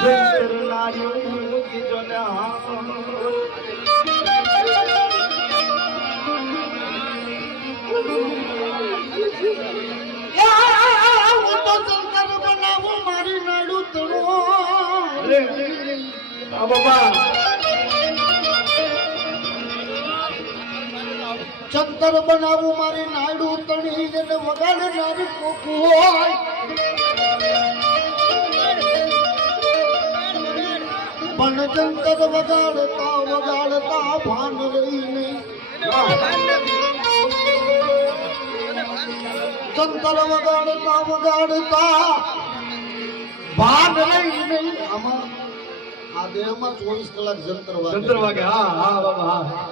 જંતર નાર્યું કીધોને મારી નાડું તણો બાબા ચંતર બનાવું મારી નાડું તણી જેને વગાડનારી કોકુ હોય પણ ચંતર વગાડતા વગાડતા ભાન રહી નહીં ચંતર વગાડતા વગાડતા ભાન રહી નહીં આમાં આ દેહમાં 24 કલાક જંતર વાગે હા હા બાબા હા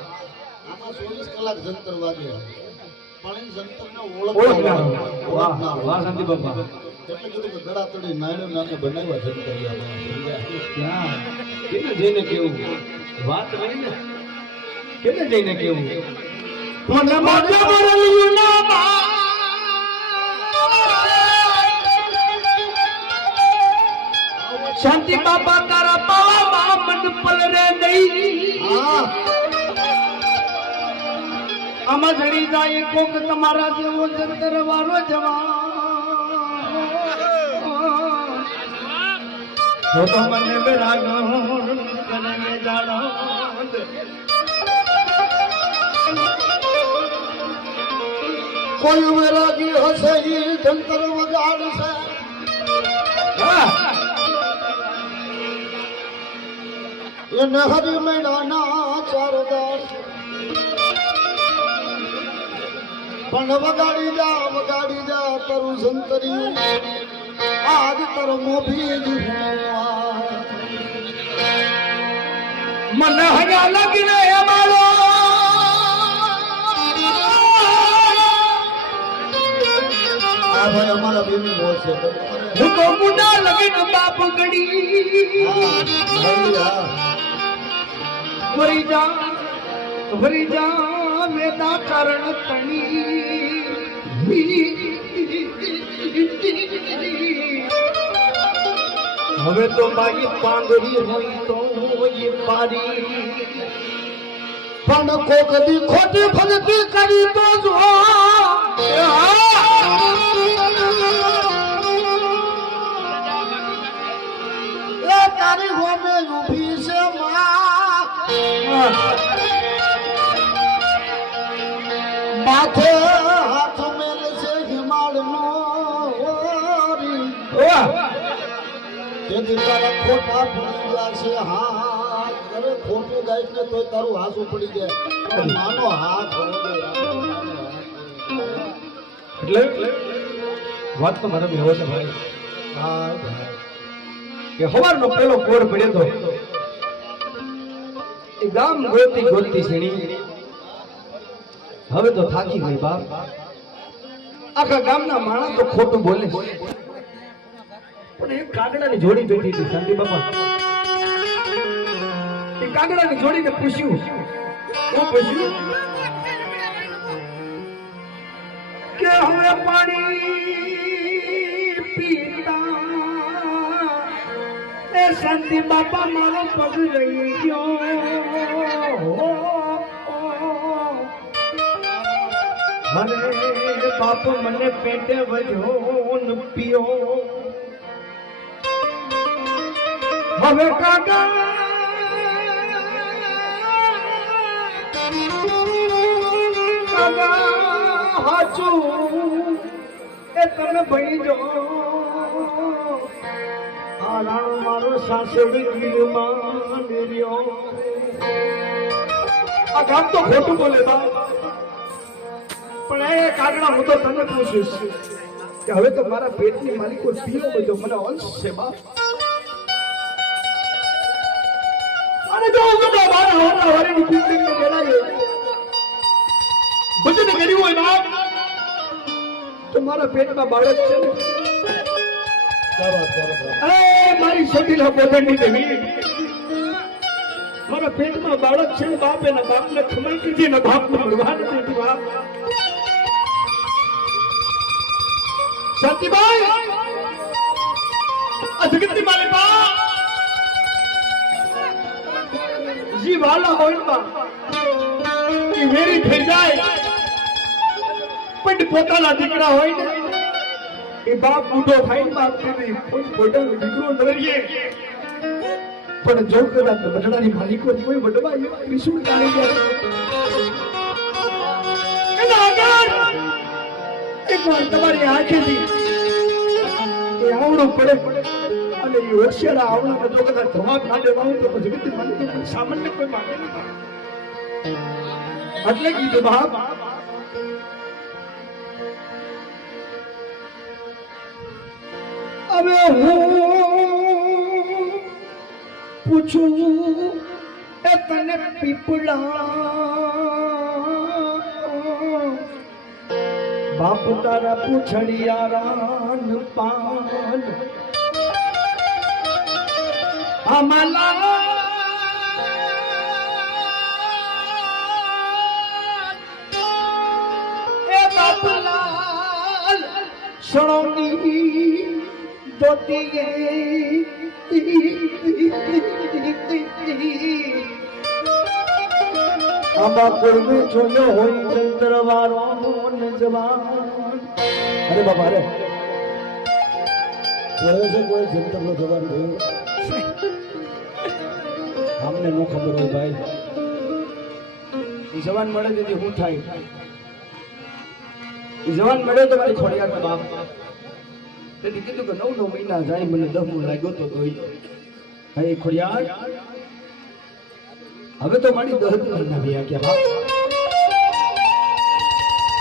આમાં 24 કલાક જંતર વાગે પણ એ જંતરને ઓળખનાર વાહ વાહ શાંતિ બાબા એટલે કીધું કે ગળા તળી નાયણો નાને બનાવ્યા જંતરિયા ક્યાં કેને જઈને કેવું વાત રહી ને કેને જઈને કેવું મને માતા મરલ્યું ના શાંતિ બાબા તારા પાવા મન પલરે નહીં આમાં જડી જાય કોક તમારા જેવો જંતર વાળો જવા તો મને બેરાગો કને જાણો કોઈ વેરાગી હશે ઈ જંતર વગાડશે એને હરી મેળાના ચારદાસ પણ વગાડી જા તારું જંતરી આજ તર મોભી જ મને હયા લગીને મારો આ ભાઈ અમારા બેની મોજ છે હું તો મુંડા લગીને બાપ ગડી વરી જા વેદા કારણ તણી હવે તો મારી પાંગરી હોય તો એ પારી પણ કોકદી ખોટી ફલતી કરી તો જો એ તારી હોમે ઊભી છે માથે હાથ મેલ છે હિમાલનો તેથી તારા ખોટા પડી જશે હાથ અરે ખોટું ગાઈડ ને તો તારું હાથ ઉપડી જાય માનો હાથ એટલે વાત તો મારા બેહો છે ભાઈ હા કે હવારનો પેલો કોર પડ્યો તો એ ગામ ગોતી ગોતી સીણી હવે તો થાકી ગઈ બાપ આખા ગામના માણસ તો ખોટું બોલે પણ એ કાગડાની જોડી બેઠી હતી શાંતિ બાપા એ કાગડાની જોડીને પૂછ્યું કે હવે પાણી પીતા એ શાંતિ બાપા મારો પગ રહી ગયો મને બાપ મને પેટે વધ્યો ન પીયો હવે કાકા હાચું એ તને ભણી જો આ રાણો મારો સાસડી ગીરમાં નિર્યો આ ગામ તો ખોટું બોલે બા પણ એ કાગડા હું તો તને પૂછીશ કે હવે તો મારા પેટની માલિકો પીવો બધો મને અંશ છે બા અને જો ઉગડો મારા હોતા વરેની કુંડલીને બેડાયો ભજન કર્યું હોય ના તો મારા પેટમાં બાળક છે ને મારી સતીલા બોધનની દેવી મારા પેટમાં બાળક છે ને બાપ એના બાપને ખમાઈ દીધી ને બાપને ભગવાન દીધી બાપ સતીભાઈ આ જગતની માલિકા જી વાલા હોય માં એ વેરી થઈ જાય પણ પોતાના દીકરા હોય ને એ બાપ બુઢો થાય ને બાપ કોઈ પોતાનો દીકરો નરીએ પણ જો કદાચ બટડાની માલિકો કોઈ વડવા ત્રિશુળ કાઢી જાય એના આગળ એકવાર તમારી આંખેથી એ આવડું પડે અને એ હોશિયાર આવડા જો કદાચ જવાબ ના દેવા તો પછી જગતની માલિકો સામાન્ય કોઈ માંગે નહીં એટલે કીધું બાપ હવે હું પૂછું એ તને પીપળા બાપ તારા પૂછડિયા રાન પાન અમાલા એ બાપલાલ સણોની દોતીએ આમાં કોઈને જોયો હોય ચંદ્રવારો ને જવાન અરે બાબા રે કહે છે કોઈ જંતરનો જવાન જોયો અમને નો ખબર હોય ભાઈ એ જવાન મળે તો શું થાય એ જવાન મળે તો મારી ખોડિયાર બાપ તેથી કીધું કે 9 મહિના જાય મને 10મો લાગ્યો તો હે ખોડિયાર હવે તો મારી 10 મહિના થયા કે બાપ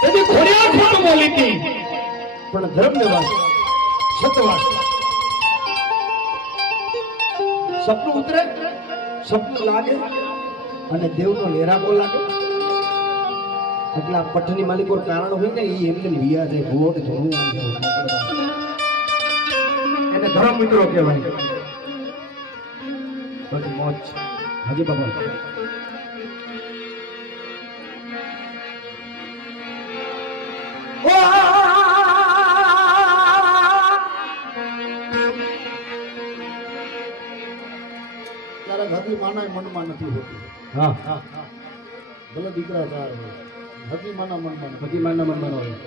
તેથી ખોડિયાર ખોટું બોલી હતી પણ ધર્મની વાત સત્ય વાત સપનું ઉતરે સપનું લાગે અને દેવનો લેરાકો લાગે એટલે આ પઠની માલિકો કારણ હોય ને એ એમને વિયા જાય ભૂવોને ધોવું એને ધર્મ મિત્રો કહેવાય બધી મોજ હાજી બાબા હકી માના મનમાં નથી હોતી હા ભલે દીકરા ચાર હોય હકી માના મનમાં બધી માના મનમાં હોય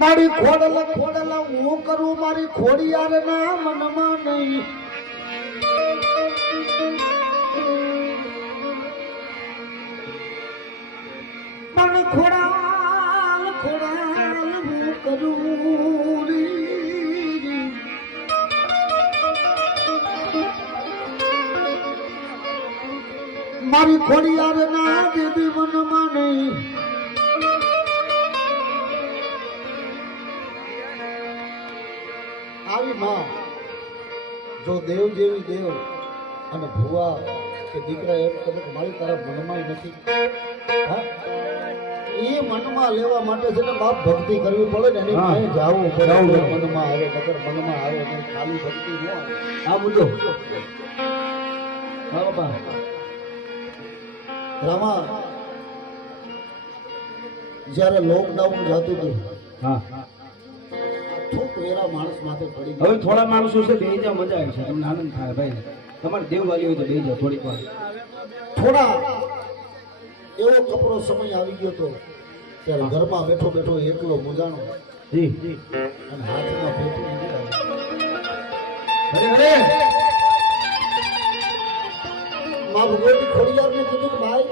મારી ખોડલા હું કરું મારી ખોડિયાર ના મનમાં નહીં પણ ખોડાલ હું કરું મારી ખોડિયાર ના દીદી મનમાં નહીં આવી માં જો દેવ જેવી દેવ અને ભુવા કે દીકરા એમ કહે કે મારી તારા મનમાં નથી હા એ મનમાં લેવા માટે છે ને બાપ ભક્તિ કરવી પડે ને એની પાસે જાવું પડે મનમાં આવે નગર મનમાં આવે નહીં ખાલી ભક્તિ ન આવે આ મુદ્દો હા બાપા રામા જ્યારે લોકડાઉન જતું હતું હા થોક વેરા માણસ માથે પડી હવે થોડા માણસો છે બે જાવ મજા આવે છે તમને આનંદ થાય ભાઈ તમારે દેવવાલી હોય તો બે જાવ થોડીક વાર થોડા એવો કપરો સમય આવી ગયો તો ત્યારે ઘરમાં બેઠો બેઠો એકલો મુજાણો જી અને હાથમાં પેટી અરે અરે માં ભગવતી ખોડિયારને કીધું કે ભાઈ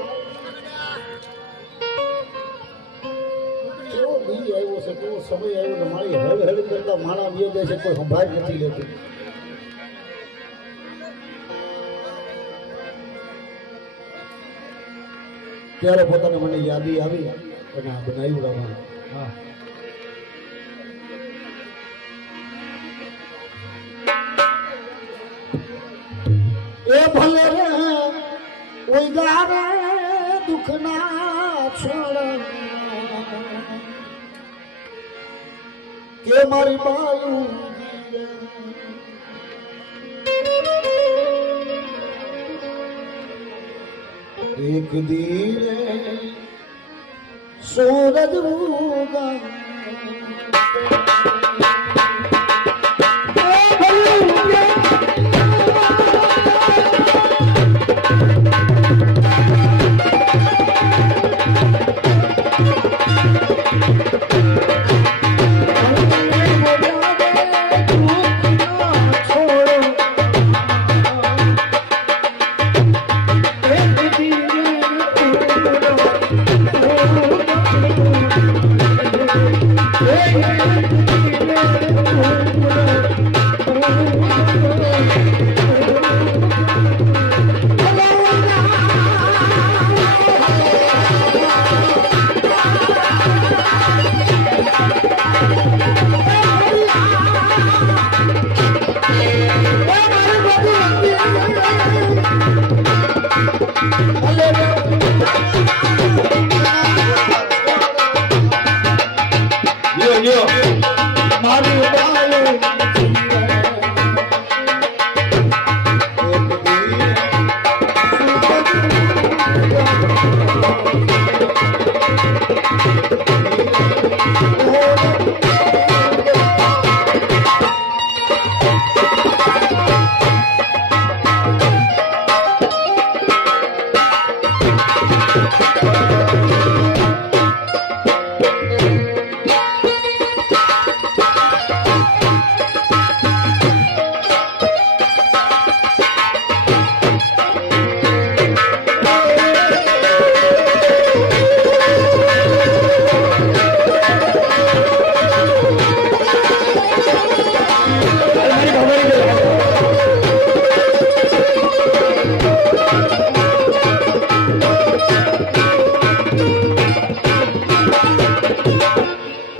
કેવો દી આવ્યો છે કેવો સમય આવ્યો છે મારી હળ હળ કરતા માણા બે જાય છે કોઈ સંભાળ નથી લેતું ત્યારે પોતાને મને યાદી આવી અને આ બનાવ્યું રામા હા એ ભલે રે ઓઈગા રે દુખના છોડ કે મારી બાયું એક દીને સૂરજ ઉગા એ ભલે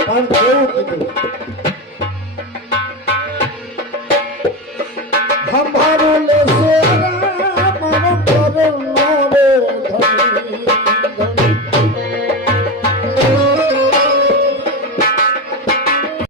પણ કેવું કીધું